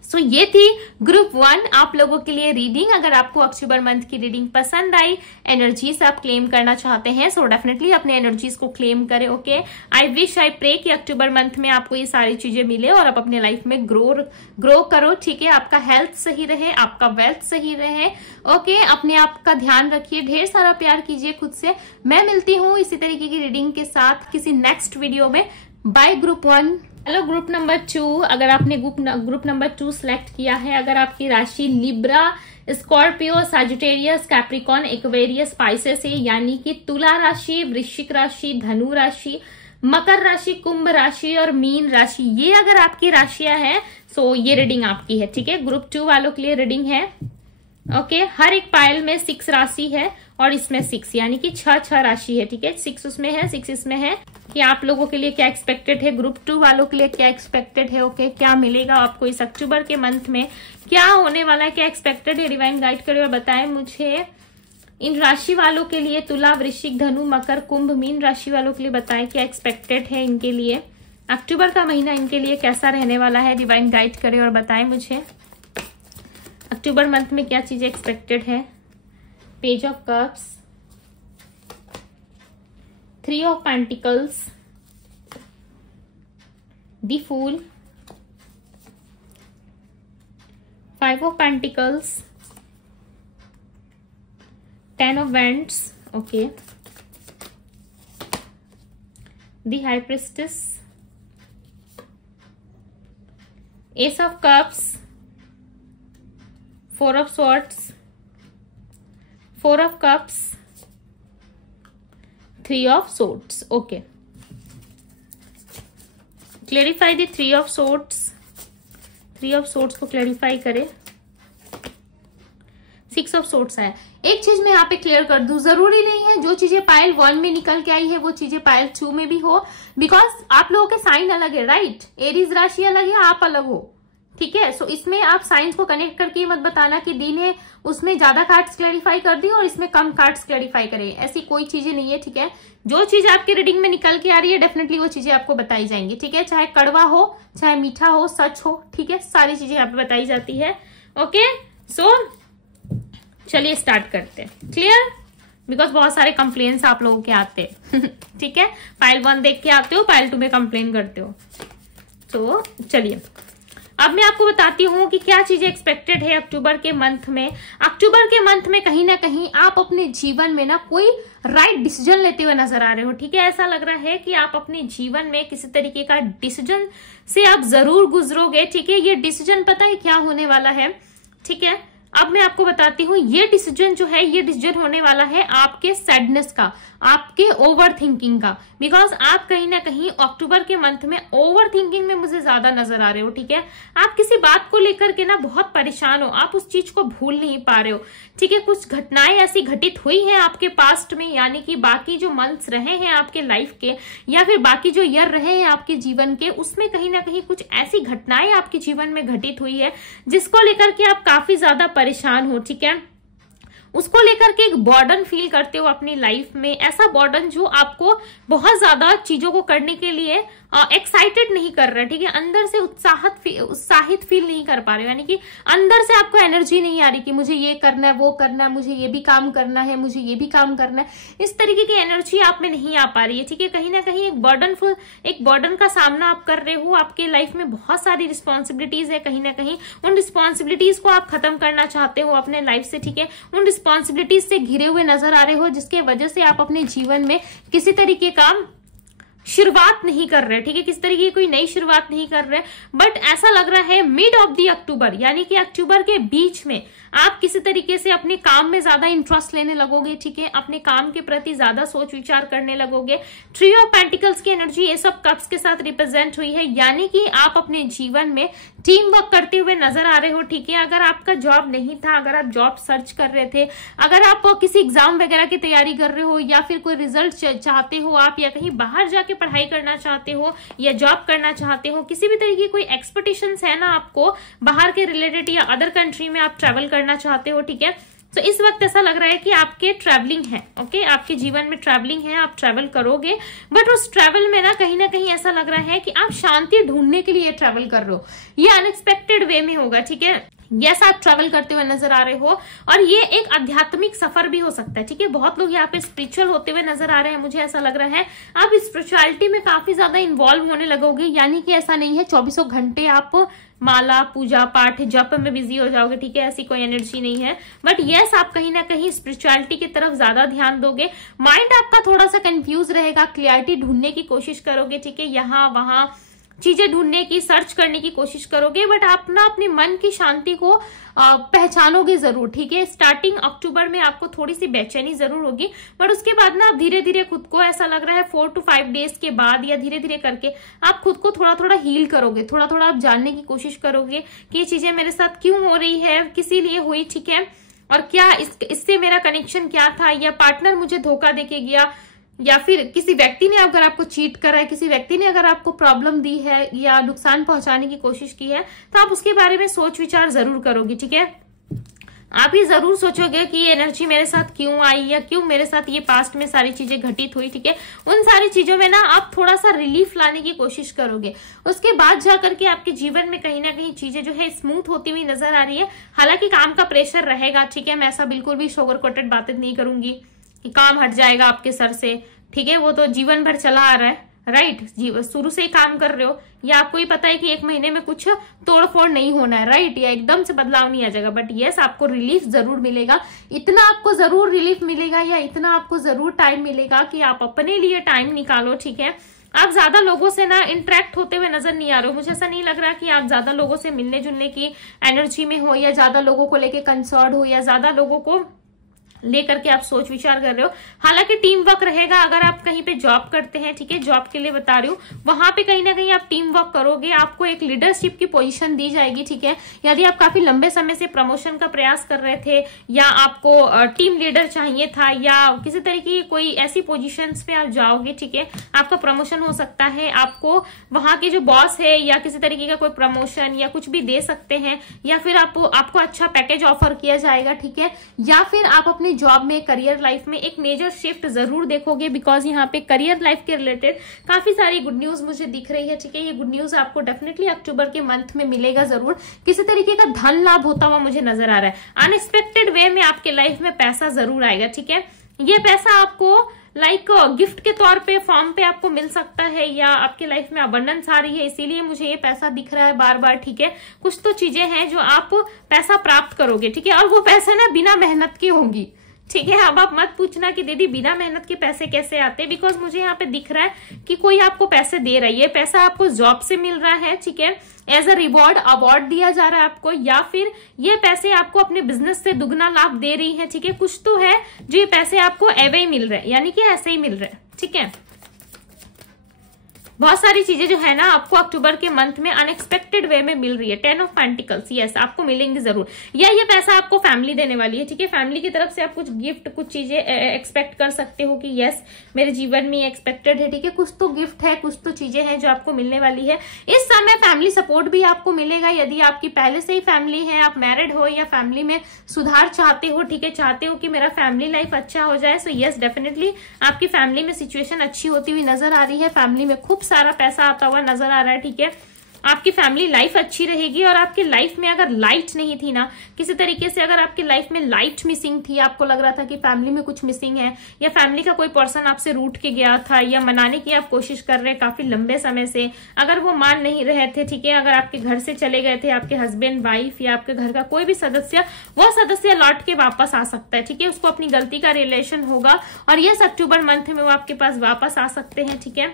सो ये थी ग्रुप 1 आप लोगों के लिए रीडिंग। अगर आपको अक्टूबर मंथ की रीडिंग पसंद आई, एनर्जीज आप क्लेम करना चाहते हैं, सो डेफिनेटली अपने एनर्जीज को क्लेम करें, okay. I wish, I pray कि अक्टूबर मंथ में आपको ये सारी चीजें मिले और आप अपने लाइफ में ग्रो करो, ठीक है। आपका हेल्थ सही रहे, आपका वेल्थ सही रहे, ओके। अपने आप का ध्यान रखिए, ढेर सारा प्यार कीजिए खुद से। मैं मिलती हूँ इसी तरीके की रीडिंग के साथ किसी नेक्स्ट वीडियो में। Bye group 1। Hello group number 2, अगर आपने ग्रुप नंबर 2 सिलेक्ट किया है, अगर आपकी राशि Libra, Scorpio, Sagittarius, Capricorn, Aquarius, spices है, यानी कि तुला राशि, वृश्चिक राशि, धनु राशि, मकर राशि, कुंभ राशि और मीन राशि, ये अगर आपकी राशियां हैं, सो ये रीडिंग आपकी है, ठीक है। ग्रुप 2 वालों के लिए रीडिंग है, ओके। हर एक पायल में 6 राशि है और इसमें 6, यानी कि 6 राशि है, ठीक है। 6 उसमें है, 6 इसमें है। कि आप लोगों के लिए क्या एक्सपेक्टेड है, ग्रुप 2 वालों के लिए क्या एक्सपेक्टेड है, ओके। क्या मिलेगा आपको इस अक्टूबर के मंथ में, क्या होने वाला है, क्या एक्सपेक्टेड है, डिवाइन गाइड करें और बताएं मुझे। इन राशि वालों के लिए तुला, वृश्चिक, धनु, मकर, कुंभ, मीन राशि वालों के लिए बताएं क्या एक्सपेक्टेड है इनके लिए, अक्टूबर का महीना इनके लिए कैसा रहने वाला है, डिवाइन गाइड करें और बताएं मुझे अक्टूबर मंथ में क्या चीजें एक्सपेक्टेड है। Page of cups, 3 of Pentacles, the Fool, 5 of Pentacles, 10 of Wands, okay, the High Priestess, Ace of Cups, 4 of Swords, 4 of Cups, 3 of Swords, okay. Clarify the 3 of Swords. 3 of Swords को clarify करें। 6 ऑफ सोर्ड्स है। एक चीज मैं यहाँ पे क्लियर कर दूं, जरूरी नहीं है जो चीजें पायल 1 में निकल के आई है वो चीजें पायल 2 में भी हो, बिकॉज आप लोगों के साइन अलग है, राइट। एरीज राशि अलग है, आप अलग हो, ठीक है। सो इसमें आप साइंस को कनेक्ट करके मत बताना कि दिन है उसमें ज्यादा कार्ड्स क्लैरिफाई कर दी और इसमें कम कार्ड्स क्लैरिफाई करे, ऐसी कोई चीजें नहीं है, ठीक है। जो चीज आपके रीडिंग में निकल के आ रही है डेफिनेटली वो चीजें आपको बताई जाएंगी, ठीक है। चाहे कड़वा हो, चाहे मीठा हो, सच हो, ठीक है, सारी चीजें यहाँ पे बताई जाती है। ओके, सो चलिए स्टार्ट करते हैं। क्लियर? बिकॉज बहुत सारे कंप्लेन्स आप लोगों के आते हैं ठीक है, पायल 1 देख के आते हो, पायल 2 में कंप्लेन करते हो। तो चलिए अब मैं आपको बताती हूँ कि क्या चीजें एक्सपेक्टेड है अक्टूबर के मंथ में। अक्टूबर के मंथ में कहीं ना कहीं आप अपने जीवन में ना कोई राइट डिसीजन लेते हुए नजर आ रहे हो, ठीक है। ऐसा लग रहा है कि आप अपने जीवन में किसी तरीके का डिसीजन से आप जरूर गुजरोगे, ठीक है। ये डिसीजन पता है क्या होने वाला है, ठीक है। अब मैं आपको बताती हूँ ये डिसीजन जो है, ये डिसीजन होने वाला है आपके सैडनेस का, आपके ओवर थिंकिंग का। बिकॉज आप कहीं ना कहीं अक्टूबर के मंथ में ओवर थिंकिंग में मुझे ज्यादा नजर आ रहे हो, ठीक है। आप किसी बात को लेकर के ना बहुत परेशान हो, आप उस चीज को भूल नहीं पा रहे हो, ठीक है। कुछ घटनाएं ऐसी घटित हुई हैं आपके पास्ट में, यानी कि बाकी जो मंथ्स रहे हैं आपके लाइफ के या फिर बाकी जो ईयर रहे हैं आपके जीवन के, उसमें कहीं ना कहीं कुछ ऐसी घटनाएं आपके जीवन में घटित हुई है जिसको लेकर के आप काफी ज्यादा परेशान हो, ठीक है। उसको लेकर के एक बर्डन फील करते हो अपनी लाइफ में, ऐसा बर्डन जो आपको बहुत ज्यादा चीजों को करने के लिए एक्साइटेड नहीं कर रहा है, ठीक है। अंदर से उत्साहित फील नहीं कर पा रहे हो, यानी कि अंदर से आपको एनर्जी नहीं आ रही कि मुझे ये करना है, वो करना है, मुझे ये भी काम करना है, मुझे ये भी काम करना है। इस तरीके की एनर्जी आप में नहीं आ पा रही है, ठीक है। कहीं ना कहीं एक बर्डन का सामना आप कर रहे हो, आपके लाइफ में बहुत सारी रिस्पॉन्सिबिलिटीज है, कहीं ना कहीं उन रिस्पॉन्सिबिलिटीज को आप खत्म करना चाहते हो अपने लाइफ से, ठीक है। उन रिस्पॉन्सिबिलिटीज से घिरे हुए नजर आ रहे हो जिसके वजह से आप अपने जीवन में किसी तरीके का शुरुआत नहीं कर रहे, ठीक है। किस तरीके की कोई नई शुरुआत नहीं कर रहे, बट ऐसा लग रहा है मिड ऑफ द अक्टूबर, यानी कि अक्टूबर के बीच में आप किसी तरीके से अपने काम में ज्यादा इंटरेस्ट लेने लगोगे, ठीक है। अपने काम के प्रति ज्यादा सोच विचार करने लगोगे। ट्री ऑफ पेंटिकल्स की एनर्जी ये सब कप्स के साथ रिप्रेजेंट हुई है, यानी कि आप अपने जीवन में टीम वर्क करते हुए नजर आ रहे हो, ठीक है। अगर आपका जॉब नहीं था, अगर आप जॉब सर्च कर रहे थे, अगर आप किसी एग्जाम वगैरह की तैयारी कर रहे हो या फिर कोई रिजल्ट चाहते हो आप, या कहीं बाहर जाके पढ़ाई करना चाहते हो या जॉब करना चाहते हो, किसी भी तरीके की कोई एक्सपेक्टेशंस है ना आपको बाहर के रिलेटेड या अदर कंट्री में आप ट्रैवल करना चाहते हो, ठीक है। तो इस वक्त ऐसा लग रहा है कि आपके ट्रैवलिंग है, ओके, आपके जीवन में ट्रैवलिंग है, आप ट्रैवल करोगे, बट उस ट्रैवल में ना कहीं ऐसा लग रहा है कि आप शांति ढूंढने के लिए ट्रैवल कर रहे हो। ये अनएक्सपेक्टेड वे में होगा, ठीक है। यस, आप ट्रैवल करते हुए नजर आ रहे हो और ये एक आध्यात्मिक सफर भी हो सकता है, ठीक है। बहुत लोग यहाँ पे स्पिरिचुअल होते हुए नजर आ रहे हैं, मुझे ऐसा लग रहा है आप स्पिरिचुअलिटी में काफी ज्यादा इन्वॉल्व होने लगोगे, यानी कि ऐसा नहीं है 24 घंटे आप माला पूजा पाठ जप में बिजी हो जाओगे, ठीक है। ऐसी कोई एनर्जी नहीं है, बट यस आप कहीं ना कहीं स्पिरिचुअलिटी की तरफ ज्यादा ध्यान दोगे। माइंड आपका थोड़ा सा कंफ्यूज रहेगा, क्लियरिटी ढूंढने की कोशिश करोगे, ठीक है। यहाँ वहां चीजें ढूंढने की, सर्च करने की कोशिश करोगे, बट आप ना अपनी मन की शांति को पहचानोगे जरूर, ठीक है। स्टार्टिंग अक्टूबर में आपको थोड़ी सी बेचैनी जरूर होगी, बट उसके बाद ना आप धीरे धीरे खुद को, ऐसा लग रहा है 4 to 5 डेज के बाद या धीरे धीरे करके आप खुद को थोड़ा थोड़ा हील करोगे, थोड़ा थोड़ा आप जानने की कोशिश करोगे कि ये चीजें मेरे साथ क्यों हो रही है, किसी लिए हुई, ठीक है, और क्या इससे मेरा कनेक्शन क्या था, या पार्टनर मुझे धोखा देके गया, या फिर किसी व्यक्ति ने अगर आपको चीट करा है, किसी व्यक्ति ने अगर आपको प्रॉब्लम दी है या नुकसान पहुंचाने की कोशिश की है, तो आप उसके बारे में सोच विचार जरूर करोगे, ठीक है। आप ये जरूर सोचोगे कि ये एनर्जी मेरे साथ क्यों आई या क्यों मेरे साथ ये पास्ट में सारी चीजें घटित हुई, ठीक है। उन सारी चीजों में ना आप थोड़ा सा रिलीफ लाने की कोशिश करोगे। उसके बाद जाकर के आपके जीवन में कहीं ना कहीं चीजें जो है स्मूथ होती हुई नजर आ रही है। हालांकि काम का प्रेशर रहेगा, ठीक है, मैं ऐसा बिल्कुल भी शुगर कोटेड बातें नहीं करूंगी कि काम हट जाएगा आपके सर से, ठीक है। वो तो जीवन भर चला आ रहा है, राइट। शुरू से ही काम कर रहे हो, या आपको ही पता है कि 1 महीने में कुछ तोड़फोड़ नहीं होना है, राइट, या एकदम से बदलाव नहीं आ जाएगा, बट यस आपको रिलीफ जरूर मिलेगा। इतना आपको जरूर रिलीफ मिलेगा या इतना आपको जरूर टाइम मिलेगा कि आप अपने लिए टाइम निकालो, ठीक है। आप ज्यादा लोगों से ना इंटरेक्ट होते हुए नजर नहीं आ रहे हो, मुझे ऐसा नहीं लग रहा कि आप ज्यादा लोगों से मिलने जुलने की एनर्जी में हो, या ज्यादा लोगों को लेके कंसर्न हो, या ज्यादा लोगों को लेकर के आप सोच विचार कर रहे हो। हालांकि टीम वर्क रहेगा अगर आप कहीं पे जॉब करते हैं, ठीक है, जॉब के लिए बता रही हूँ, वहां पे कहीं ना कहीं आप टीम वर्क करोगे, आपको एक लीडरशिप की पोजीशन दी जाएगी, ठीक है। यदि आप काफी लंबे समय से प्रमोशन का प्रयास कर रहे थे या आपको टीम लीडर चाहिए था या किसी तरीके की कोई ऐसी पोजिशन पे आप जाओगे, ठीक है, आपका प्रमोशन हो सकता है, आपको वहां के जो बॉस है या किसी तरीके का कोई प्रमोशन या कुछ भी दे सकते हैं, या फिर आपको अच्छा पैकेज ऑफर किया जाएगा, ठीक है, या फिर आप अपने जॉब में, करियर लाइफ में एक मेजर शिफ्ट जरूर देखोगे, बिकॉज यहाँ पे करियर लाइफ के रिलेटेड काफी सारी गुड न्यूज मुझे दिख रही है, ठीक है। ये गुड न्यूज आपको डेफिनेटली अक्टूबर के मंथ में मिलेगा जरूर। किसी तरीके का धन लाभ होता हुआ मुझे नजर आ रहा है। अनएक्सपेक्टेड वे में आपके लाइफ में पैसा जरूर आएगा, ठीक है। ये पैसा आपको लाइक गिफ्ट के तौर पे, फॉर्म पे आपको मिल सकता है, या आपके लाइफ में अबंडेंस आ रही है इसीलिए मुझे ये पैसा दिख रहा है बार बार, ठीक है। कुछ तो चीजें हैं जो आप पैसा प्राप्त करोगे, ठीक है, और वो पैसे ना बिना मेहनत की होंगी, ठीक है। अब आप मत पूछना कि दीदी बिना मेहनत के पैसे कैसे आते, बिकॉज मुझे यहाँ पे दिख रहा है कि कोई आपको पैसे दे रहा है। ये पैसा आपको जॉब से मिल रहा है, ठीक है, एज अ रिवॉर्ड, अवार्ड दिया जा रहा है आपको, या फिर ये पैसे आपको अपने बिजनेस से दुगना लाभ दे रही है, ठीक है। कुछ तो है जो ये पैसे आपको एवे ही मिल रहे हैं, यानी कि ऐसे ही मिल रहे हैं, ठीक है। बहुत सारी चीजें जो है ना आपको अक्टूबर के मंथ में अनएक्सपेक्टेड वे में मिल रही है। 10 ऑफ पेंटिकल्स, यस, आपको मिलेंगे जरूर, या ये पैसा आपको फैमिली देने वाली है, ठीक है। फैमिली की तरफ से आप कुछ गिफ्ट, कुछ चीजें एक्सपेक्ट कर सकते हो कि यस मेरे जीवन में एक्सपेक्टेड है, ठीक है। कुछ तो गिफ्ट है, कुछ तो चीजें हैं जो आपको मिलने वाली है। इस समय फैमिली सपोर्ट भी आपको मिलेगा, यदि आपकी पहले से ही फैमिली है, आप मैरिड हो या फैमिली में सुधार चाहते हो, ठीक है, चाहते हो कि मेरा फैमिली लाइफ अच्छा हो जाए, सो यस डेफिनेटली आपकी फैमिली में सिचुएशन अच्छी होती हुई नजर आ रही है। फैमिली में खूब सारा पैसा आता हुआ नजर आ रहा है, ठीक है। आपकी फैमिली लाइफ अच्छी रहेगी, और आपकी लाइफ में अगर लाइट नहीं थी ना, किसी तरीके से अगर आपकी लाइफ में लाइट मिसिंग थी, आपको लग रहा था कि फैमिली में कुछ मिसिंग है, या फैमिली का कोई पर्सन आपसे रूठ के गया था, या मनाने की आप कोशिश कर रहे हैं काफी लंबे समय से, अगर वो मान नहीं रहे थे, ठीक है, अगर आपके घर से चले गए थे आपके हस्बैंड, वाइफ, या आपके घर का कोई भी सदस्य, वो सदस्य लौट के वापस आ सकता है, ठीक है। उसको अपनी गलती का रिलेशन होगा, और यस अक्टूबर मंथ में वो आपके पास वापस आ सकते हैं, ठीक है।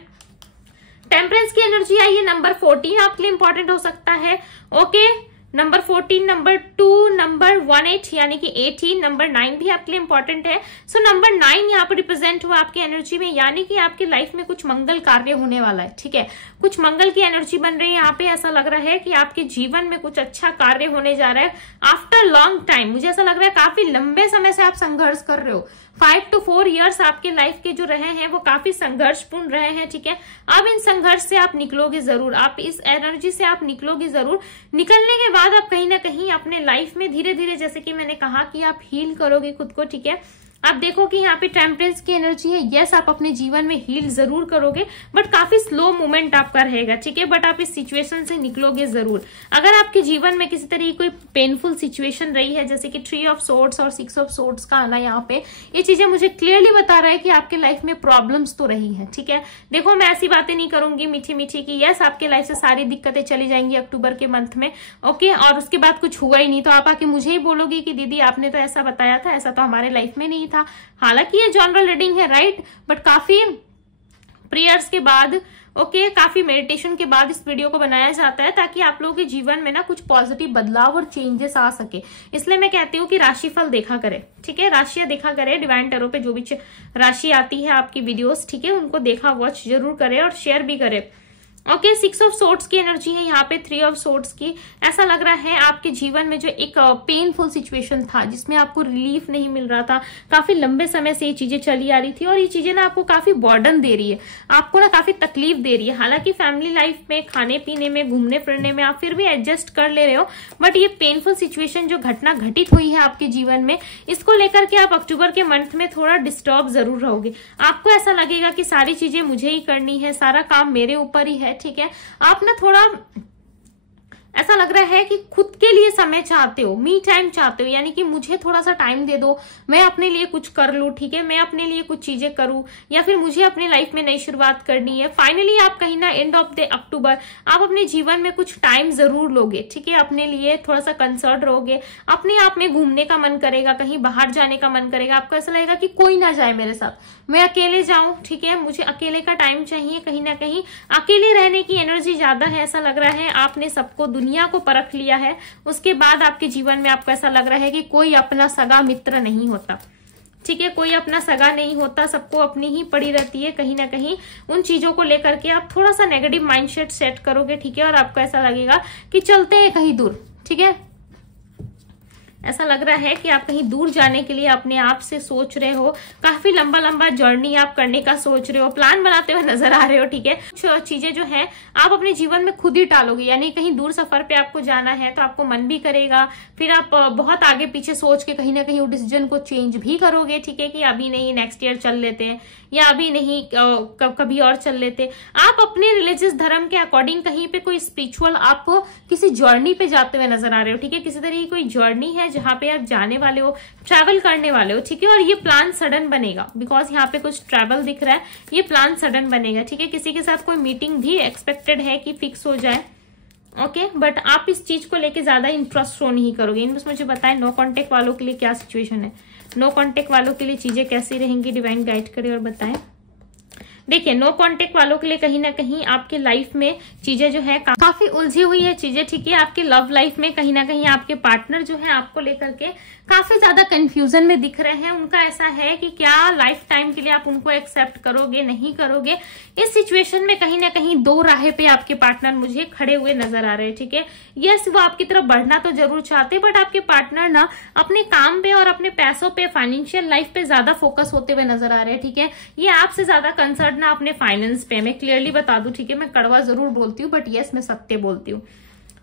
टेम्परेंस की एनर्जी आई है, नंबर 14 आपके लिए इंपॉर्टेंट हो सकता है, ओके। नंबर 14, नंबर 2, नंबर 18 यानी कि 18, नंबर 9 भी आपके लिए इंपॉर्टेंट है। सो नंबर 9 यहाँ पर रिप्रेजेंट हुआ आपकी एनर्जी में, यानी कि आपकी लाइफ में कुछ मंगल कार्य होने वाला है, ठीक है। कुछ मंगल की एनर्जी बन रही है यहाँ पे। ऐसा लग रहा है कि आपके जीवन में कुछ अच्छा कार्य होने जा रहा है आफ्टर लॉन्ग टाइम। मुझे ऐसा लग रहा है काफी लंबे समय से आप संघर्ष कर रहे हो। 5 to 4 years आपके लाइफ के जो रहे हैं वो काफी संघर्षपूर्ण रहे हैं, ठीक है। अब इन संघर्ष से आप निकलोगे जरूर, आप इस एनर्जी से आप निकलोगे जरूर। निकलने के बाद आप कहीं ना कहीं अपने लाइफ में धीरे धीरे, जैसे कि मैंने कहा, कि आप हील करोगे खुद को, ठीक है। आप देखो कि यहाँ पे टेम्परेंस की एनर्जी है, यस आप अपने जीवन में हील जरूर करोगे, बट काफी स्लो मूवमेंट आपका रहेगा, ठीक है, बट आप इस सिचुएशन से निकलोगे जरूर। अगर आपके जीवन में किसी तरह की कोई पेनफुल सिचुएशन रही है, जैसे कि 3 of Swords और 6 of Swords का आना, यहाँ पे ये चीजें मुझे क्लियरली बता रहा है कि आपके लाइफ में प्रॉब्लम्स तो रही है, ठीक है। देखो मैं ऐसी बातें नहीं करूंगी मीठी मीठी की यस आपके लाइफ से सारी दिक्कतें चली जाएंगी अक्टूबर के मंथ में, ओके, और उसके बाद कुछ हुआ ही नहीं तो आप आके मुझे ही बोलोगी कि दीदी आपने तो ऐसा बताया था, ऐसा तो हमारे लाइफ में नहीं था। हालांकि ये जनरल रीडिंग है, राइट, बट काफी प्रेयर्स के बाद, ओके, काफी मेडिटेशन के बाद इस वीडियो को बनाया जाता है ताकि आप लोगों के जीवन में ना कुछ पॉजिटिव बदलाव और चेंजेस आ सके। इसलिए मैं कहती हूँ कि राशिफल देखा करे, ठीक है, राशियां देखा करे, डिवाइन टैरो पे जो भी राशि आती है आपकी वीडियोस, ठीक है, उनको देखा वॉच जरूर करे और शेयर भी करे, ओके। 6 of Swords की एनर्जी है यहाँ पे, 3 of Swords की। ऐसा लग रहा है आपके जीवन में जो एक पेनफुल सिचुएशन था जिसमें आपको रिलीफ नहीं मिल रहा था, काफी लंबे समय से ये चीजें चली आ रही थी और ये चीजें ना आपको काफी बर्डन दे रही है, आपको ना काफी तकलीफ दे रही है। हालांकि फैमिली लाइफ में, खाने पीने में, घूमने फिरने में आप फिर भी एडजस्ट कर ले रहे हो, बट ये पेनफुल सिचुएशन जो घटना घटित हुई है आपके जीवन में, इसको लेकर के आप अक्टूबर के मंथ में थोड़ा डिस्टर्ब जरूर रहोगे। आपको ऐसा लगेगा कि सारी चीजें मुझे ही करनी है, सारा काम मेरे ऊपर ही है, ठीक है। आप ना थोड़ा ऐसा लग रहा है कि खुद के लिए समय चाहते हो, मी टाइम चाहते हो, यानी कि मुझे थोड़ा सा टाइम दे दो, मैं अपने लिए कुछ कर लूं, ठीक है, मैं अपने लिए कुछ चीजें करूं, या फिर मुझे अपनी लाइफ में नई शुरुआत करनी है। फाइनली आप कहीं ना एंड ऑफ द अक्टूबर आप अपने जीवन में कुछ टाइम जरूर लोगे, ठीक है, अपने लिए थोड़ा सा कंसर्न रहोगे, अपने आप में घूमने का मन करेगा, कहीं बाहर जाने का मन करेगा, आपको ऐसा लगेगा कि कोई ना जाए मेरे साथ, मैं अकेले जाऊं, ठीक है, मुझे अकेले का टाइम चाहिए। कहीं ना कहीं अकेले रहने की एनर्जी ज्यादा है, ऐसा लग रहा है आपने सबको, दुनिया को परख लिया है, उसके बाद आपके जीवन में आपको ऐसा लग रहा है कि कोई अपना सगा मित्र नहीं होता, ठीक है। कोई अपना सगा नहीं होता, सबको अपनी ही पड़ी रहती है। कहीं ना कहीं उन चीजों को लेकर के आप थोड़ा सा नेगेटिव माइंडसेट सेट करोगे, ठीक है, और आपको ऐसा लगेगा कि चलते हैं कहीं दूर, ठीक है। ऐसा लग रहा है कि आप कहीं दूर जाने के लिए अपने आप से सोच रहे हो, काफी लंबा लंबा जर्नी आप करने का सोच रहे हो, प्लान बनाते हुए नजर आ रहे हो, ठीक है। कुछ चीजें जो है आप अपने जीवन में खुद ही टालोगे, यानी कहीं दूर सफर पे आपको जाना है तो आपको मन भी करेगा, फिर आप बहुत आगे पीछे सोच के कहीं ना कहीं वो डिसीजन को चेंज भी करोगे, ठीक है, कि अभी नहीं, नेक्स्ट ईयर चल लेते हैं, या अभी नहीं, कभी और चल लेते। आप अपने रिलीजियस धर्म के अकॉर्डिंग कहीं पे कोई स्पिरिचुअल आप किसी जर्नी पे जाते हुए नजर आ रहे हो, ठीक है। किसी तरह की कोई जर्नी है जहां पे आप जाने वाले हो, ट्रैवल करने वाले हो, ठीक है। और ये प्लान सडन बनेगा, बिकॉज यहाँ पे कुछ ट्रैवल दिख रहा है, ये प्लान सडन बनेगा, ठीक है। किसी के साथ कोई मीटिंग भी एक्सपेक्टेड है कि फिक्स हो जाए, ओके, बट आप इस चीज को लेके ज्यादा इंटरेस्ट शो नहीं करोगे। इनमें मुझे बताएं नो कांटेक्ट वालों के लिए क्या सिचुएशन है, नो कांटेक्ट वालों के लिए चीजें कैसी रहेंगी, डिवाइन गाइड करे और बताएं। देखिए, नो कांटेक्ट वालों के लिए कहीं ना कहीं आपके लाइफ में चीजें जो है काफी उलझी हुई है चीजें, ठीक है। आपके लव लाइफ में कहीं ना कहीं आपके पार्टनर जो है आपको लेकर के काफी ज्यादा कंफ्यूजन में दिख रहे हैं। उनका ऐसा है कि क्या लाइफ टाइम के लिए आप उनको एक्सेप्ट करोगे, नहीं करोगे। इस सिचुएशन में कहीं ना कहीं दो राहें पे आपके पार्टनर मुझे खड़े हुए नजर आ रहे हैं, ठीक है। यस, वो आपकी तरफ बढ़ना तो जरूर चाहते, बट आपके पार्टनर ना अपने काम पे और अपने पैसों पे, फाइनेंशियल लाइफ पे ज्यादा फोकस होते हुए नजर आ रहे हैं, ठीक है। ये आपसे ज्यादा कंसर्न ना अपने फाइनेंस पे, मैं क्लियरली बता दूं, ठीक है। मैं कड़वा जरूर बोलती हूँ, बट यस, मैं सत्य बोलती हूँ,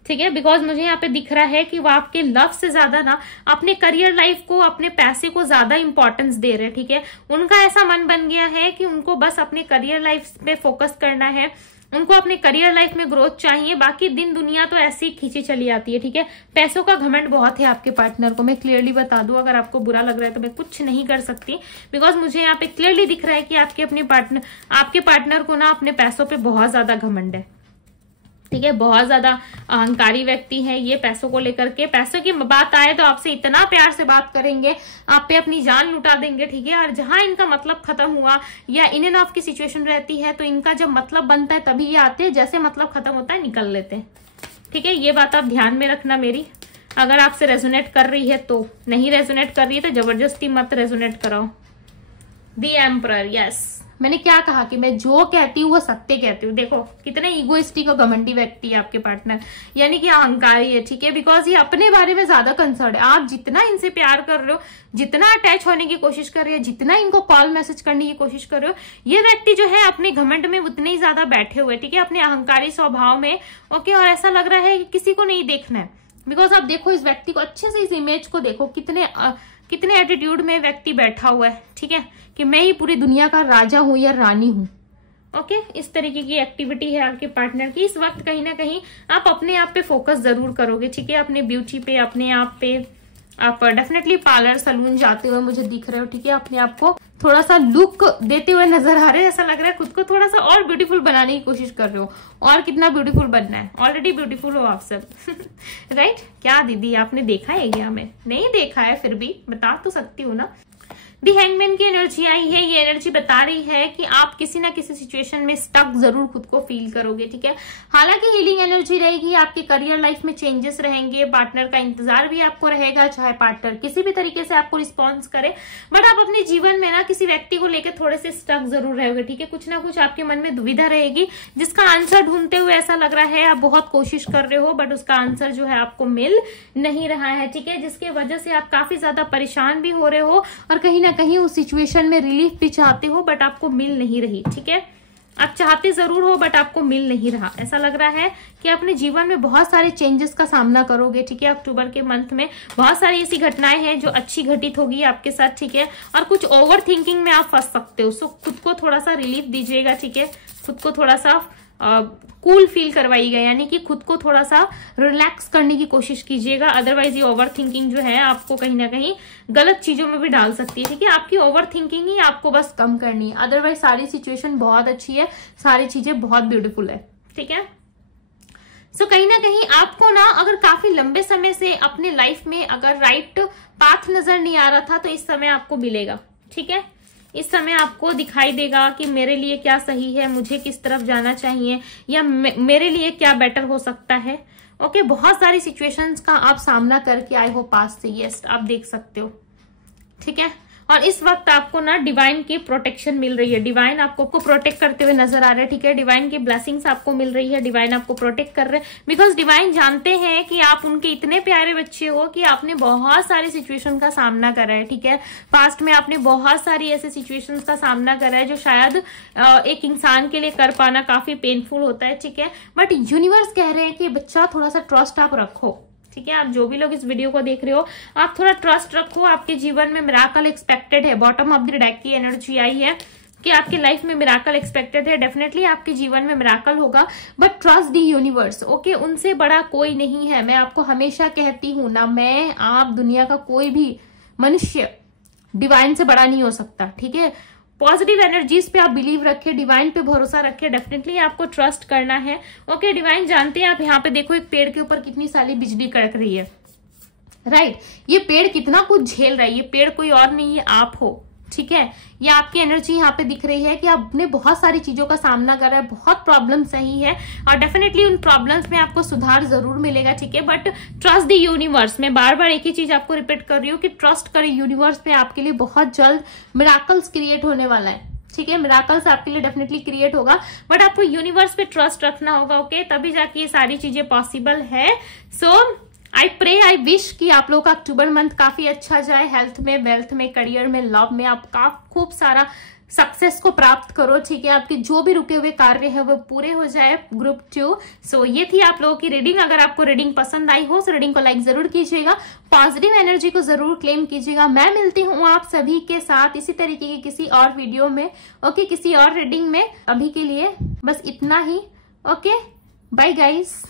ठीक है। बिकॉज मुझे यहाँ पे दिख रहा है कि वो आपके लव से ज्यादा ना अपने करियर लाइफ को, अपने पैसे को ज्यादा इंपॉर्टेंस दे रहे हैं, ठीक है। उनका ऐसा मन बन गया है कि उनको बस अपने करियर लाइफ पे फोकस करना है, उनको अपने करियर लाइफ में ग्रोथ चाहिए, बाकी दिन दुनिया तो ऐसे ही खींची चली आती है, ठीक है। पैसों का घमंड बहुत है आपके पार्टनर को, मैं क्लियरली बता दूं। अगर आपको बुरा लग रहा है तो मैं कुछ नहीं कर सकती, बिकॉज मुझे यहाँ पे क्लियरली दिख रहा है कि आपके पार्टनर को ना अपने पैसों पे बहुत ज्यादा घमंड है, ठीक है। बहुत ज्यादा अहंकारी व्यक्ति है ये, पैसों को लेकर के। पैसों की बात आए तो आपसे इतना प्यार से बात करेंगे, आप पे अपनी जान लुटा देंगे, ठीक है। और जहां इनका मतलब खत्म हुआ या इन एंड ऑफ की सिचुएशन रहती है तो इनका जब मतलब बनता है तभी ये आते हैं, जैसे मतलब खत्म होता है निकल लेते हैं, ठीक है। ये बात आप ध्यान में रखना मेरी, अगर आपसे रेजोनेट कर रही है तो। नहीं रेजोनेट कर रही है तो जबरदस्ती मत रेजोनेट कराओ। द एम्परर, यस, मैंने क्या कहा कि मैं जो कहती हूँ वो सत्य कहती हूँ। देखो कितने इगोइस्टिक और घमंडी व्यक्ति है आपके पार्टनर, यानी कि अहंकारी है, ठीक है। बिकॉज ये अपने बारे में ज्यादा कंसर्न है। आप जितना इनसे प्यार कर रहे हो, जितना अटैच होने की कोशिश कर रहे हो, जितना इनको कॉल मैसेज करने की कोशिश कर रहे हो, ये व्यक्ति जो है अपने घमंड में उतने ही ज्यादा बैठे हुए, ठीक है, अपने अहंकारी स्वभाव में, ओके। और ऐसा लग रहा है कि किसी को नहीं देखना है, बिकॉज आप देखो इस व्यक्ति को अच्छे से, इस इमेज को देखो, कितने एटीट्यूड में व्यक्ति बैठा हुआ है, ठीक है, कि मैं ही पूरी दुनिया का राजा हूं या रानी हूं, ओके। इस तरीके की एक्टिविटी है आपके पार्टनर की। इस वक्त कहीं ना कहीं आप अपने आप पे फोकस जरूर करोगे, ठीक है, अपने ब्यूटी पे, अपने आप पे। आप डेफिनेटली पार्लर सलून जाते हुए मुझे दिख रहे हो, ठीक है। अपने आप को थोड़ा सा लुक देते हुए नजर आ रहे हैं, ऐसा लग रहा है खुद को थोड़ा सा और ब्यूटीफुल बनाने की कोशिश कर रहे हो। और कितना ब्यूटीफुल बनना है, ऑलरेडी ब्यूटीफुल हो आप सब राइट। क्या दीदी आपने देखा है क्या? मैं नहीं देखा है, फिर भी बता तो सकती हूँ ना। दी हैंगमैन की एनर्जी आई है, ये एनर्जी बता रही है कि आप किसी ना किसी सिचुएशन में स्टक जरूर खुद को फील करोगे, ठीक है। हालांकि हीलिंग एनर्जी रहेगी, आपके करियर लाइफ में चेंजेस रहेंगे, पार्टनर का इंतजार भी आपको रहेगा, चाहे पार्टनर किसी भी तरीके से आपको रिस्पॉन्स करे, बट आप अपने जीवन में ना किसी व्यक्ति को लेकर थोड़े से स्टक जरूर रहोगे, ठीक है। कुछ ना कुछ आपके मन में दुविधा रहेगी, जिसका आंसर ढूंढते हुए ऐसा लग रहा है आप बहुत कोशिश कर रहे हो, बट उसका आंसर जो है आपको मिल नहीं रहा है, ठीक है। जिसकी वजह से आप काफी ज्यादा परेशान भी हो रहे हो और कहीं ना कहीं उस सिचुएशन में रिलीफ भी चाहते हो, बट आपको मिल नहीं रही, ठीक है। आप चाहते जरूर हो बट आपको मिल नहीं रहा। ऐसा लग रहा है कि अपने जीवन में बहुत सारे चेंजेस का सामना करोगे, ठीक है। अक्टूबर के मंथ में बहुत सारी ऐसी घटनाएं हैं जो अच्छी घटित होगी आपके साथ, ठीक है। और कुछ ओवर थिंकिंग में आप फंस सकते हो, सो खुद को थोड़ा सा रिलीफ दीजिएगा, ठीक है। खुद को थोड़ा सा कूल फील करवाइएगा, यानी कि खुद को थोड़ा सा रिलैक्स करने की कोशिश कीजिएगा। अदरवाइज ये ओवर थिंकिंग जो है आपको कहीं ना कहीं गलत चीजों में भी डाल सकती है, ठीक है। आपकी ओवर थिंकिंग ही आपको बस कम करनी है, अदरवाइज सारी सिचुएशन बहुत अच्छी है, सारी चीजें बहुत ब्यूटीफुल है, ठीक है। सो कहीं ना कहीं आपको ना अगर काफी लंबे समय से अपने लाइफ में अगर राइट पाथ नजर नहीं आ रहा था तो इस समय आपको मिलेगा, ठीक है। इस समय आपको दिखाई देगा कि मेरे लिए क्या सही है, मुझे किस तरफ जाना चाहिए, या मेरे लिए क्या बेटर हो सकता है, ओके। बहुत सारी सिचुएशंस का आप सामना करके आए हो पास से, यस आप देख सकते हो, ठीक है। और इस वक्त आपको ना डिवाइन की प्रोटेक्शन मिल रही है, डिवाइन आपको प्रोटेक्ट करते हुए नजर आ रहे हैं, ठीक है। डिवाइन की ब्लेसिंग्स आपको मिल रही है, डिवाइन आपको प्रोटेक्ट कर रहे हैं, बिकॉज डिवाइन जानते हैं कि आप उनके इतने प्यारे बच्चे हो कि आपने बहुत सारी सिचुएशन का सामना करा है, ठीक है। पास्ट में आपने बहुत सारी ऐसे सिचुएशंस का सामना करा है जो शायद एक इंसान के लिए कर पाना काफी पेनफुल होता है, ठीक है। बट यूनिवर्स कह रहे हैं कि बच्चा थोड़ा सा ट्रस्ट आप रखो, ठीक है। आप जो भी लोग इस वीडियो को देख रहे हो, आप थोड़ा ट्रस्ट रखो, आपके जीवन में मिराकल एक्सपेक्टेड है। बॉटम ऑफ द डेक की एनर्जी आई है कि आपकी लाइफ में मिराकल एक्सपेक्टेड है, डेफिनेटली आपके जीवन में मिराकल होगा, but trust the universe, okay. उनसे बड़ा कोई नहीं है, मैं आपको हमेशा कहती हूं ना, मैं आप दुनिया का कोई भी मनुष्य डिवाइन से बड़ा नहीं हो सकता, ठीक है। पॉजिटिव एनर्जीज पे आप बिलीव रखें, डिवाइन पे भरोसा रखें, डेफिनेटली आपको ट्रस्ट करना है, ओके। डिवाइन जानते हैं, आप यहाँ पे देखो एक पेड़ के ऊपर कितनी सारी बिजली कड़क रही है, राइट। ये पेड़ कितना कुछ झेल रहा है, ये पेड़ कोई और नहीं है, आप हो, ठीक है। ये आपकी एनर्जी यहाँ पे दिख रही है कि आपने बहुत सारी चीजों का सामना करा है, बहुत प्रॉब्लम सही है, और डेफिनेटली उन प्रॉब्लम्स में आपको सुधार जरूर मिलेगा, ठीक है। बट ट्रस्ट द यूनिवर्स, मैं बार बार एक ही चीज आपको रिपीट कर रही हूँ कि ट्रस्ट करें यूनिवर्स पे, आपके लिए बहुत जल्द मिराकल्स क्रिएट होने वाला है, ठीक है। मिराकल्स आपके लिए डेफिनेटली क्रिएट होगा, बट आपको यूनिवर्स पे ट्रस्ट रखना होगा, ओके, तभी जाके ये सारी चीजें पॉसिबल है। सो आई प्रे, आई विश कि आप लोग का अक्टूबर मंथ काफी अच्छा जाए, हेल्थ में, वेल्थ में, करियर में, लव में, आप खूब सारा सक्सेस को प्राप्त करो, ठीक है। आपके जो भी रुके हुए कार्य है वो पूरे हो जाए। ग्रुप 2, सो ये थी आप लोगों की रीडिंग। अगर आपको रीडिंग पसंद आई हो तो रीडिंग को लाइक जरूर कीजिएगा, पॉजिटिव एनर्जी को जरूर क्लेम कीजिएगा। मैं मिलती हूँ आप सभी के साथ इसी तरीके की किसी और वीडियो में, ओके, किसी और रीडिंग में। अभी के लिए बस इतना ही, ओके, बाय गाइस।